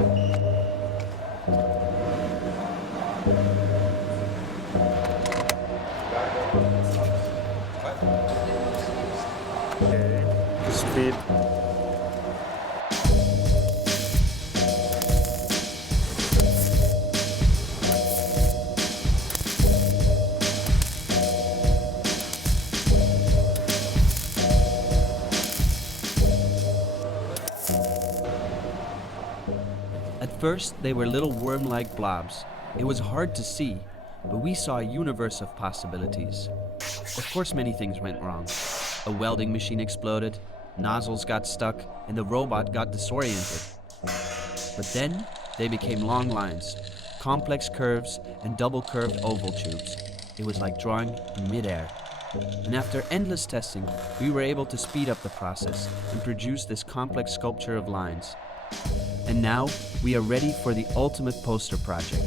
Okay, speed. At first, they were little worm-like blobs. It was hard to see, but we saw a universe of possibilities. Of course, many things went wrong. A welding machine exploded, nozzles got stuck, and the robot got disoriented. But then, they became long lines, complex curves, and double-curved oval tubes. It was like drawing in midair. And after endless testing, we were able to speed up the process and produce this complex sculpture of lines. And now, we are ready for the ultimate poster project,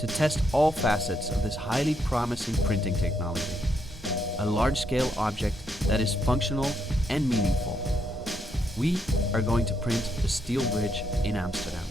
to test all facets of this highly promising printing technology. A large-scale object that is functional and meaningful. We are going to print a steel bridge in Amsterdam.